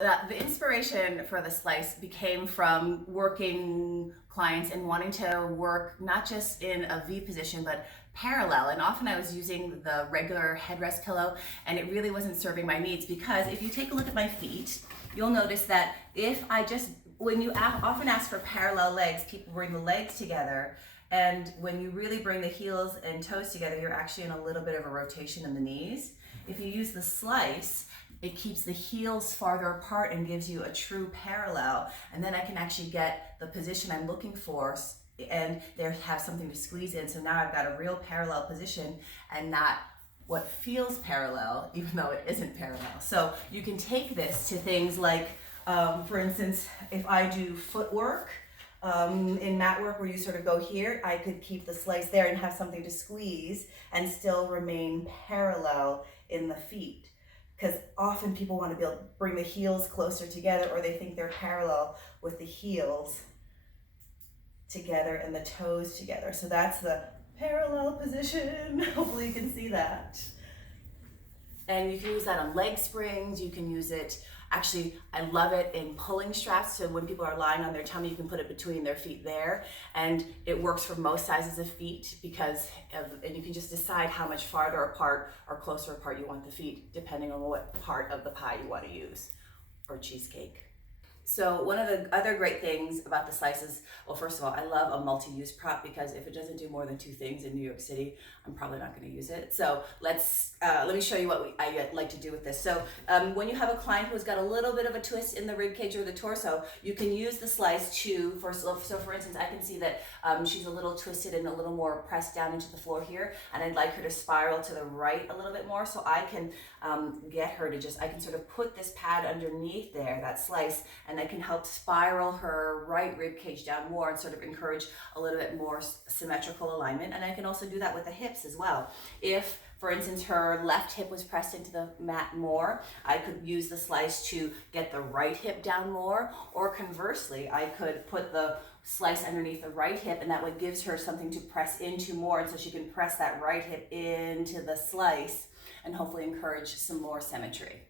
The inspiration for the slice became from working clients and wanting to work not just in a V position, but parallel. And often I was using the regular headrest pillow, and it really wasn't serving my needs, because if you take a look at my feet, you'll notice that if I just, when you often ask for parallel legs, people bring the legs together. And when you really bring the heels and toes together, you're actually in a little bit of a rotation in the knees. If you use the slice, it keeps the heels farther apart and gives you a true parallel. And then I can actually get the position I'm looking for and there have something to squeeze in. So now I've got a real parallel position and not what feels parallel, even though it isn't parallel. So you can take this to things like, for instance, if I do footwork, in mat work where you sort of go here, I could keep the slice there and have something to squeeze and still remain parallel in the feet. Because often people want to be able to bring the heels closer together, or they think they're parallel with the heels together and the toes together. So that's the parallel position. Hopefully you can see that. And you can use that on leg springs. You can use it, actually, I love it in pulling straps. So when people are lying on their tummy, you can put it between their feet there. And it works for most sizes of feet and you can just decide how much farther apart or closer apart you want the feet, depending on what part of the pie you want to use, or cheesecake. So one of the other great things about the slices, well, first of all, I love a multi-use prop, because if it doesn't do more than 2 things in New York City, I'm probably not going to use it. So let me show you what I like to do with this. So when you have a client who's got a little bit of a twist in the rib cage or the torso, you can use the slice to, so for instance, I can see that she's a little twisted and a little more pressed down into the floor here, and I'd like her to spiral to the right a little bit more. So I can get her to I can sort of put this pad underneath there, that slice, and I can help spiral her right rib cage down more and sort of encourage a little bit more symmetrical alignment. And I can also do that with the hips as well. If, for instance, her left hip was pressed into the mat more, I could use the slice to get the right hip down more, or conversely, I could put the slice underneath the right hip, and that way gives her something to press into more, and so she can press that right hip into the slice and hopefully encourage some more symmetry.